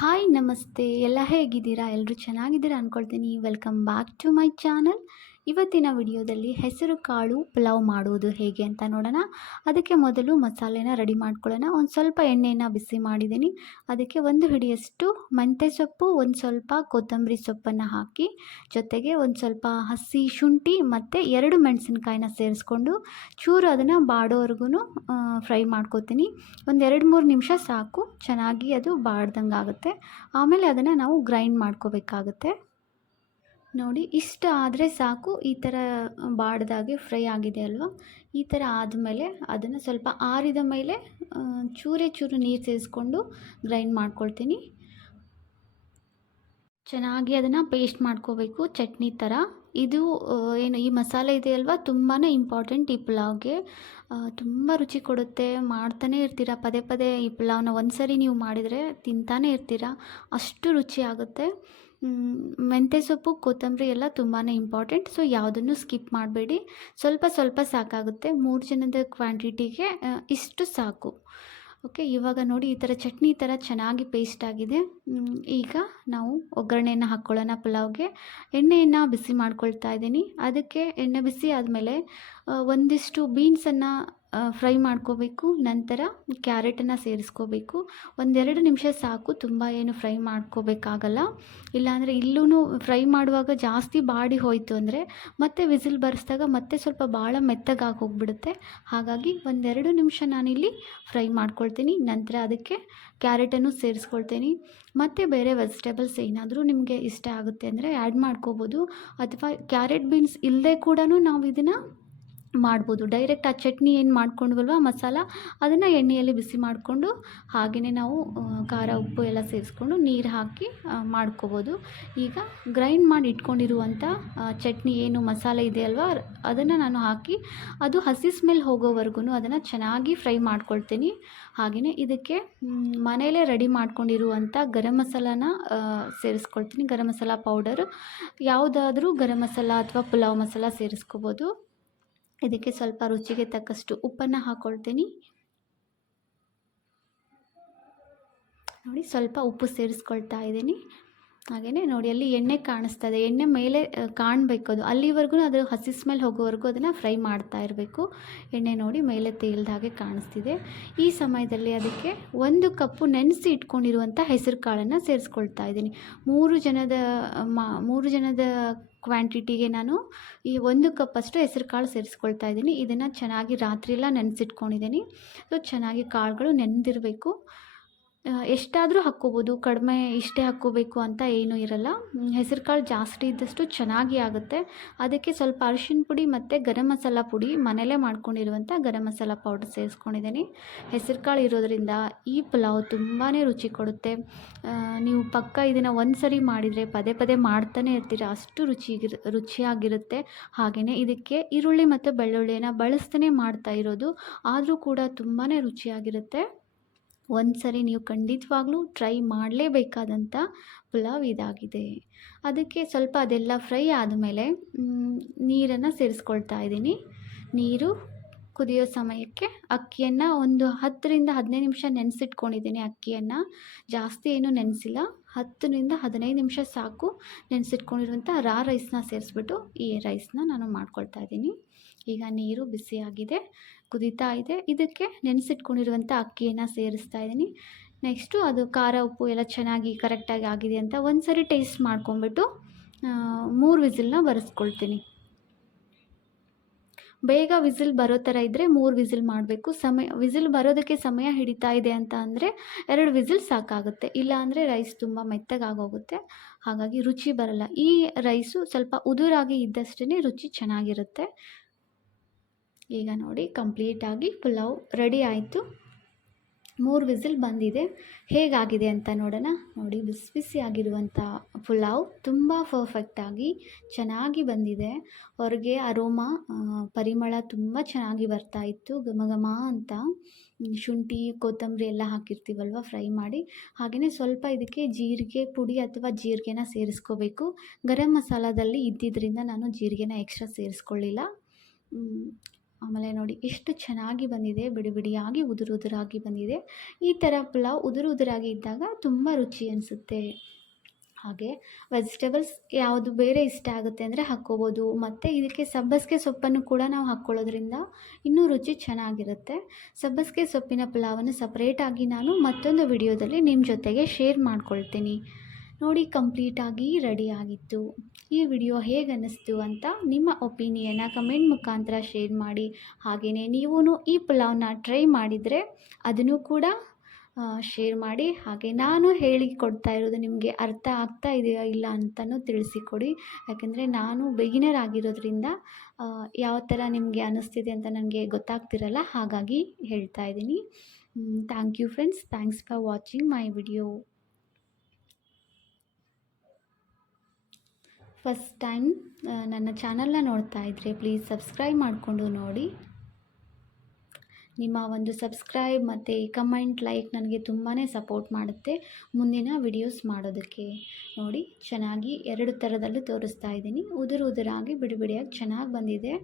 Hi ನಮಸ್ತೆ. ಎಲ್ಲ ಹೇಗಿದ್ದೀರಾ? ಎಲ್ಲರೂ ಚೆನ್ನಾಗಿದ್ದೀರಾ ಅಂದ್ಕೊಳ್ತೀನಿ welcome back to my channel ಇವತ್ತಿನ ವಿಡಿಯೋದಲ್ಲಿ ಹೆಸರು ಕಾಳು ಪಲಾವ್ ಮಾಡುವುದು ಹೇಗೆ ಅಂತ ನೋಡೋಣ. ಅದಕ್ಕೆ ಮೊದಲು ಮಸಾಲೆನ ರೆಡಿ ಮಾಡ್ಕೊಳ್ಳೋಣ. ಒಂದು ಸ್ವಲ್ಪ ಎಣ್ಣೆಯನ್ನು ಬಿಸಿ ಮಾಡಿದ್ದೀನಿ. ಅದಕ್ಕೆ ಒಂದು ಹಿಡಿಯಷ್ಟು ಮೆಂತ್ಯ ಸೊಪ್ಪು, ಒಂದು ಸ್ವಲ್ಪ ಕೊತ್ತಂಬರಿ ಸೊಪ್ಪನ್ನು ಹಾಕಿ, ಜೊತೆಗೆ ಒಂದು ಸ್ವಲ್ಪ ಹಸಿ ಶುಂಠಿ ಮತ್ತು ಎರಡು ಮೆಣಸಿನ್ಕಾಯಿನ ಸೇರಿಸ್ಕೊಂಡು ಚೂರು ಅದನ್ನು ಬಾಡೋವರೆಗೂ ಫ್ರೈ ಮಾಡ್ಕೋತೀನಿ. ಒಂದು ಎರಡು ಮೂರು ನಿಮಿಷ ಸಾಕು. ಚೆನ್ನಾಗಿ ಅದು ಬಾಡ್ದಂಗೆ ಆಗುತ್ತೆ ಆಮೇಲೆ ಅದನ್ನು ನಾವು ಗ್ರೈಂಡ್ ಮಾಡ್ಕೋಬೇಕಾಗುತ್ತೆ. ನೋಡಿ, ಇಷ್ಟ ಆದರೆ ಸಾಕು. ಈ ಥರ ಬಾಡ್ದಾಗೆ ಫ್ರೈ ಆಗಿದೆ ಅಲ್ವಾ? ಈ ಥರ ಆದಮೇಲೆ ಅದನ್ನು ಸ್ವಲ್ಪ ಆರಿದ ಮೇಲೆ ಚೂರೇ ಚೂರು ನೀರು ಸೇರಿಸ್ಕೊಂಡು ಗ್ರೈಂಡ್ ಮಾಡ್ಕೊಳ್ತೀನಿ. ಚೆನ್ನಾಗಿ ಅದನ್ನು ಪೇಸ್ಟ್ ಮಾಡ್ಕೋಬೇಕು, ಚಟ್ನಿ ಥರ ಇದು ಏನು, ಈ ಮಸಾಲೆ ಇದೆ ಅಲ್ವಾ? ತುಂಬಾ ಇಂಪಾರ್ಟೆಂಟ್ ಈ ಪುಲಾವ್ಗೆ. ತುಂಬ ರುಚಿ ಕೊಡುತ್ತೆ. ಮಾಡ್ತಾನೆ ಇರ್ತೀರ, ಪದೇ ಪದೇ ಈ ಪುಲಾವ್ನ. ಒಂದು ಸರಿ ನೀವು ಮಾಡಿದರೆ ತಿಂತಾನೆ ಇರ್ತೀರ. ಅಷ್ಟು ರುಚಿ ಆಗುತ್ತೆ. ಮೆಂತ್ಯ ಸೊಪ್ಪು, ಕೊತ್ತಂಬರಿ ಎಲ್ಲ ತುಂಬಾ ಇಂಪಾರ್ಟೆಂಟ್ ಸೊ ಯಾವುದನ್ನು ಸ್ಕಿಪ್ ಮಾಡಬೇಡಿ. ಸ್ವಲ್ಪ ಸ್ವಲ್ಪ ಸಾಕಾಗುತ್ತೆ. ಮೂರು ಜನದ ಕ್ವಾಂಟಿಟಿಗೆ ಇಷ್ಟು ಸಾಕು. ಓಕೆ ಇವಾಗ ನೋಡಿ ಈ ಥರ ಚಟ್ನಿ ಥರ ಚೆನ್ನಾಗಿ ಪೇಸ್ಟ್ ಆಗಿದೆ. ಈಗ ನಾವು ಒಗ್ಗರಣೆಯನ್ನು ಹಾಕ್ಕೊಳ್ಳೋಣ ಪಲಾವ್ಗೆ. ಎಣ್ಣೆಯನ್ನು ಬಿಸಿ ಮಾಡ್ಕೊಳ್ತಾ ಇದ್ದೀನಿ. ಅದಕ್ಕೆ ಎಣ್ಣೆ ಬಿಸಿ ಆದಮೇಲೆ ಒಂದಿಷ್ಟು ಬೀನ್ಸನ್ನು ಫ್ರೈ ಮಾಡ್ಕೋಬೇಕು, ನಂತರ ಕ್ಯಾರೆಟನ್ನು ಸೇರಿಸ್ಕೋಬೇಕು. ಒಂದೆರಡು ನಿಮಿಷ ಸಾಕು, ತುಂಬ ಏನು ಫ್ರೈ ಮಾಡ್ಕೋಬೇಕಾಗಲ್ಲ. ಇಲ್ಲಾಂದರೆ ಇಲ್ಲೂ ಫ್ರೈ ಮಾಡುವಾಗ ಜಾಸ್ತಿ ಬಾಡಿ ಹೋಯಿತು ಅಂದರೆ ಮತ್ತೆ ವಿಸಿಲ್ ಬರೆಸಿದಾಗ ಮತ್ತೆ ಸ್ವಲ್ಪ ಭಾಳ ಮೆತ್ತಗಾಗಿ ಹೋಗ್ಬಿಡುತ್ತೆ. ಹಾಗಾಗಿ ಒಂದೆರಡು ನಿಮಿಷ ನಾನಿಲ್ಲಿ ಫ್ರೈ ಮಾಡ್ಕೊಳ್ತೀನಿ. ನಂತರ ಅದಕ್ಕೆ ಕ್ಯಾರೆಟನ್ನು ಸೇರಿಸ್ಕೊಳ್ತೀನಿ. ಮತ್ತು ಬೇರೆ ವೆಜಿಟೇಬಲ್ಸ್ ಏನಾದರೂ ನಿಮಗೆ ಇಷ್ಟ ಆಗುತ್ತೆ ಅಂದರೆ ಆ್ಯಡ್ ಮಾಡ್ಕೋಬೋದು. ಅಥವಾ ಕ್ಯಾರೆಟ್ ಬೀನ್ಸ್ ಇಲ್ಲದೆ ಕೂಡ ನಾವು ಇದನ್ನು ಮಾಡ್ಬೋದು. ಡೈರೆಕ್ಟ್ ಆ ಚಟ್ನಿ ಏನು ಮಾಡ್ಕೊಂಡ್ವಲ್ವ ಮಸಾಲ, ಅದನ್ನು ಎಣ್ಣೆಯಲ್ಲಿ ಬಿಸಿ ಮಾಡಿಕೊಂಡು ಹಾಗೆಯೇ ನಾವು ಖಾರ, ಉಪ್ಪು ಎಲ್ಲ ಸೇರಿಸ್ಕೊಂಡು ನೀರು ಹಾಕಿ ಮಾಡ್ಕೋಬೋದು. ಈಗ ಗ್ರೈಂಡ್ ಮಾಡಿ ಇಟ್ಕೊಂಡಿರುವಂಥ ಚಟ್ನಿ ಏನು ಮಸಾಲೆ ಇದೆ ಅಲ್ವಾ, ಅದನ್ನು ನಾನು ಹಾಕಿ, ಅದು ಹಸಿ ಸ್ಮೆಲ್ ಹೋಗೋವರೆಗೂ ಅದನ್ನು ಚೆನ್ನಾಗಿ ಫ್ರೈ ಮಾಡ್ಕೊಳ್ತೀನಿ. ಹಾಗೆಯೇ ಇದಕ್ಕೆ ಮನೆಯಲ್ಲೇ ರೆಡಿ ಮಾಡ್ಕೊಂಡಿರುವಂಥ ಗರಂ ಮಸಾಲಾನ ಸೇರಿಸ್ಕೊಳ್ತೀನಿ. ಗರಂ ಮಸಾಲ ಪೌಡರ್ ಯಾವುದಾದ್ರೂ ಗರಂ ಮಸಾಲ ಅಥವಾ ಪುಲಾವ್ ಮಸಾಲ ಸೇರಿಸ್ಕೋಬೋದು. ಇದಕ್ಕೆ ಸ್ವಲ್ಪ ರುಚಿಗೆ ತಕ್ಕಷ್ಟು ಉಪ್ಪನ್ನು ಹಾಕ್ಕೊಳ್ತೀನಿ ನೋಡಿ ಸ್ವಲ್ಪ ಉಪ್ಪು ಸೇರಿಸ್ಕೊಳ್ತಾ ಇದ್ದೀನಿ. ಹಾಗೆಯೇ ನೋಡಿ, ಅಲ್ಲಿ ಎಣ್ಣೆ ಕಾಣಿಸ್ತಾ ಇದೆ ಎಣ್ಣೆ ಮೇಲೆ ಕಾಣಬೇಕು ಅದು. ಅಲ್ಲಿವರೆಗೂ ಅದು ಹಸಿ ಸ್ಮೆಲ್ ಹೋಗೋವರೆಗೂ ಅದನ್ನು ಫ್ರೈ ಮಾಡ್ತಾ ಇರಬೇಕು. ಎಣ್ಣೆ ನೋಡಿ ಮೇಲೆ ಹಾಗೆ ಕಾಣಿಸ್ತಿದೆ. ಈ ಸಮಯದಲ್ಲಿ ಅದಕ್ಕೆ ಒಂದು ಕಪ್ಪು ನೆನೆಸಿ ಇಟ್ಕೊಂಡಿರುವಂಥ ಹೆಸರು ಕಾಳನ್ನು ಸೇರಿಸ್ಕೊಳ್ತಾ ಇದ್ದೀನಿ. ಮೂರು ಜನದ, ಮಾ, ಮೂರು ಜನದ ಕ್ವಾಂಟಿಟಿಗೆ ನಾನು ಈ ಒಂದು ಕಪ್ಪಷ್ಟು ಹೆಸರು ಕಾಳು ಸೇರಿಸ್ಕೊಳ್ತಾ ಇದ್ದೀನಿ. ಇದನ್ನು ಚೆನ್ನಾಗಿ ರಾತ್ರಿ ಎಲ್ಲ ನೆನೆಸಿಟ್ಕೊಂಡಿದ್ದೀನಿ. ಸೊ, ಚೆನ್ನಾಗಿ ಕಾಳುಗಳು ನೆನೆದಿರಬೇಕು. ಎಷ್ಟಾದರೂ ಹಾಕ್ಕೋಬೋದು, ಕಡಿಮೆ ಇಷ್ಟೇ ಹಾಕ್ಕೋಬೇಕು ಅಂತ ಏನೂ ಇರಲ್ಲ. ಹೆಸರು ಕಾಳು ಜಾಸ್ತಿ ಇದ್ದಷ್ಟು ಚೆನ್ನಾಗಿ ಆಗುತ್ತೆ. ಅದಕ್ಕೆ ಸ್ವಲ್ಪ ಅರಿಶಿನ ಪುಡಿ ಮತ್ತು ಗರಂ ಮಸಾಲ ಪುಡಿ ಮನೇಲೇ ಮಾಡ್ಕೊಂಡಿರುವಂಥ ಗರಂ ಮಸಾಲ ಪೌಡರ್ ಸೇರಿಸ್ಕೊಂಡಿದ್ದೀನಿ. ಹೆಸರು ಕಾಳು ಇರೋದರಿಂದ ಈ ಪಲಾವ್ ತುಂಬಾ ರುಚಿ ಕೊಡುತ್ತೆ. ನೀವು ಪಕ್ಕ ಇದನ್ನು ಒಂದು ಸರಿ ಮಾಡಿದರೆ ಪದೇ ಪದೇ ಮಾಡ್ತಾನೆ ಇರ್ತೀರ. ಅಷ್ಟು ರುಚಿಗಿರ್ ರುಚಿಯಾಗಿರುತ್ತೆ. ಹಾಗೆಯೇ ಇದಕ್ಕೆ ಈರುಳ್ಳಿ ಮತ್ತು ಬೆಳ್ಳುಳ್ಳಿಯನ್ನು ಬಳಸ್ತಾನೆ ಮಾಡ್ತಾ ಇರೋದು. ಆದರೂ ಕೂಡ ತುಂಬಾ ರುಚಿಯಾಗಿರುತ್ತೆ. ಒಂದು ಸರಿ ನೀವು ಖಂಡಿತವಾಗ್ಲೂ ಟ್ರೈ ಮಾಡಲೇಬೇಕಾದಂಥ ಪುಲಾವ್ ಇದಾಗಿದೆ. ಅದಕ್ಕೆ ಸ್ವಲ್ಪ ಅದೆಲ್ಲ ಫ್ರೈ ಆದಮೇಲೆ ನೀರನ್ನು ಸೇರಿಸ್ಕೊಳ್ತಾ ಇದ್ದೀನಿ. ನೀರು ಕುದಿಯೋ ಸಮಯಕ್ಕೆ ಅಕ್ಕಿಯನ್ನು ಒಂದು ಹತ್ತರಿಂದ ಹದಿನೈದು ನಿಮಿಷ ನೆನೆಸಿಟ್ಕೊಂಡಿದ್ದೀನಿ ಅಕ್ಕಿಯನ್ನು. ಜಾಸ್ತಿ ಏನೂ ನೆನೆಸಿಲ್ಲ. ಹತ್ತರಿಂದ ಹದಿನೈದು ನಿಮಿಷ ಸಾಕು ನೆನೆಸಿಟ್ಕೊಂಡಿರುವಂಥ ರಾ ರೈಸ್ನ ಸೇರಿಸ್ಬಿಟ್ಟು ಈ ರೈಸ್ನ ನಾನು ಮಾಡ್ಕೊಳ್ತಾ ಇದ್ದೀನಿ. ಈಗ ನೀರು ಬಿಸಿಯಾಗಿದೆ, ಕುದೀತಾ ಇದೆ. ಇದಕ್ಕೆ ನೆನೆಸಿಟ್ಕೊಂಡಿರುವಂಥ ಅಕ್ಕಿಯನ್ನು ಸೇರಿಸ್ತಾ ಇದ್ದೀನಿ. ನೆಕ್ಸ್ಟು ಅದು ಖಾರ, ಉಪ್ಪು ಎಲ್ಲ ಚೆನ್ನಾಗಿ ಕರೆಕ್ಟಾಗಿ ಆಗಿದೆ ಅಂತ ಒಂದು ಸರಿ ಟೇಸ್ಟ್ ಮಾಡ್ಕೊಂಬಿಟ್ಟು ಮೂರು ವಿಸಿಲ್ನ ಬರೆಸ್ಕೊಳ್ತೀನಿ. ಬೇಗ ವಿಸಿಲ್ ಬರೋ ಥರ ಇದ್ದರೆ ಮೂರು ವಿಸಿಲ್ ಮಾಡಬೇಕು. ಸಮಯ, ವಿಸಿಲ್ ಬರೋದಕ್ಕೆ ಸಮಯ ಹಿಡಿತಾ ಇದೆ ಅಂತ ಅಂದರೆ ಎರಡು ವಿಸಿಲ್ ಸಾಕಾಗುತ್ತೆ. ಇಲ್ಲ ಅಂದರೆ ರೈಸ್ ತುಂಬ ಮೆತ್ತಗಾಗೋಗುತ್ತೆ. ಹಾಗಾಗಿ ರುಚಿ ಬರಲ್ಲ. ಈ ರೈಸು ಸ್ವಲ್ಪ ಉದುರಾಗಿ ಇದ್ದಷ್ಟೇ ರುಚಿ ಚೆನ್ನಾಗಿರುತ್ತೆ. ಈಗ ನೋಡಿ ಕಂಪ್ಲೀಟಾಗಿ ಪುಲಾವ್ ರೆಡಿ ಆಯಿತು. ಮೂರು ವಿಸಿಲ್ ಬಂದಿದೆ. ಹೇಗಾಗಿದೆ ಅಂತ ನೋಡೋಣ. ನೋಡಿ, ಬಿಸಿ ಬಿಸಿ ಆಗಿರುವಂಥ ಪುಲಾವ್ ತುಂಬ ಪರ್ಫೆಕ್ಟಾಗಿ ಚೆನ್ನಾಗಿ ಬಂದಿದೆ. ಹೊರಗೆ ಅರೋಮಾ ಪರಿಮಳ ತುಂಬ ಚೆನ್ನಾಗಿ ಬರ್ತಾ ಇತ್ತು. ಘಮ ಘಮ ಅಂತ ಶುಂಠಿ, ಕೊತ್ತಂಬರಿ ಎಲ್ಲ ಹಾಕಿರ್ತೀವಲ್ವ, ಫ್ರೈ ಮಾಡಿ. ಹಾಗೆಯೇ ಸ್ವಲ್ಪ ಇದಕ್ಕೆ ಜೀರಿಗೆ ಪುಡಿ ಅಥವಾ ಜೀರಿಗೆನ ಸೇರಿಸ್ಕೋಬೇಕು. ಗರಂ ಮಸಾಲದಲ್ಲಿ ಇದ್ದಿದ್ದರಿಂದ ನಾನು ಜೀರಿಗೆನ ಎಕ್ಸ್ಟ್ರಾ ಸೇರಿಸ್ಕೊಳ್ಳಿಲ್ಲ. ಆಮೇಲೆ ನೋಡಿ ಎಷ್ಟು ಚೆನ್ನಾಗಿ ಬಂದಿದೆ, ಬಿಡಿ ಬಿಡಿಯಾಗಿ ಉದುರು ಉದುರಾಗಿ ಬಂದಿದೆ. ಈ ಥರ ಪಲಾವ್ ಉದುರು ಉದುರಾಗಿ ಇದ್ದಾಗ ತುಂಬ ರುಚಿ ಅನಿಸುತ್ತೆ. ಹಾಗೆ ವೆಜಿಟೇಬಲ್ಸ್ ಯಾವುದು ಬೇರೆ ಇಷ್ಟ ಆಗುತ್ತೆ ಅಂದರೆ ಹಾಕ್ಕೋಬೋದು. ಮತ್ತು ಇದಕ್ಕೆ ಸಬ್ಬಸಿಗೆ ಸೊಪ್ಪನ್ನು ಕೂಡ ನಾವು ಹಾಕ್ಕೊಳ್ಳೋದ್ರಿಂದ ಇನ್ನೂ ರುಚಿ ಚೆನ್ನಾಗಿರುತ್ತೆ. ಸಬ್ಬಸಿಗೆ ಸೊಪ್ಪಿನ ಪುಲಾವನ್ನು ಸಪ್ರೇಟಾಗಿ ನಾನು ಮತ್ತೊಂದು ವಿಡಿಯೋದಲ್ಲಿ ನಿಮ್ಮ ಜೊತೆಗೆ ಶೇರ್ ಮಾಡ್ಕೊಳ್ತೀನಿ. ನೋಡಿ ಕಂಪ್ಲೀಟಾಗಿ ರೆಡಿ ಆಗಿತ್ತು. ಈ ವಿಡಿಯೋ ಹೇಗೆ ಅನ್ನಿಸ್ತು ಅಂತ ನಿಮ್ಮ ಒಪಿನಿಯನ್ನ ಕಮೆಂಟ್ ಮುಖಾಂತರ ಶೇರ್ ಮಾಡಿ. ಹಾಗೆಯೇ ನೀವೂ ಈ ಪಲಾವ್ನ ಟ್ರೈ ಮಾಡಿದರೆ ಅದನ್ನು ಕೂಡ ಶೇರ್ ಮಾಡಿ. ಹಾಗೆ ನಾನು ಹೇಳಿ ಕೊಡ್ತಾ ಇರೋದು ನಿಮಗೆ ಅರ್ಥ ಆಗ್ತಾ ಇದೆಯಾ ಇಲ್ಲ ಅಂತಲೂ ತಿಳಿಸಿಕೊಡಿ. ಯಾಕೆಂದರೆ ನಾನು ಬಿಗಿನರ್ ಆಗಿರೋದ್ರಿಂದ ಯಾವ ಥರ ನಿಮಗೆ ಅನ್ನಿಸ್ತಿದೆ ಅಂತ ನನಗೆ ಗೊತ್ತಾಗ್ತಿರಲ್ಲ, ಹಾಗಾಗಿ ಹೇಳ್ತಾ ಇದ್ದೀನಿ. Thank you friends thanks for watching my video first time ನನ್ನ ಚಾನಲ್ನ ನೋಡ್ತಾ ಇದ್ದರೆ ಪ್ಲೀಸ್ ಸಬ್ಸ್ಕ್ರೈಬ್ ಮಾಡಿಕೊಂಡು ನೋಡಿ. ನಿಮ್ಮ ಒಂದು ಸಬ್ಸ್ಕ್ರೈಬ್ ಮತ್ತು ಕಮೆಂಟ್ ಲೈಕ್ ನನಗೆ ತುಂಬಾ ಸಪೋರ್ಟ್ ಮಾಡುತ್ತೆ ಮುಂದಿನ ವಿಡಿಯೋಸ್ ಮಾಡೋದಕ್ಕೆ. ನೋಡಿ, ಚೆನ್ನಾಗಿ ಎರಡು ಥರದಲ್ಲೂ ತೋರಿಸ್ತಾ ಇದ್ದೀನಿ. ಉದುರು ಉದುರಾಗಿ ಬಿಡಿ ಬಿಡಿಯಾಗಿ ಚೆನ್ನಾಗಿ ಬಂದಿದೆ.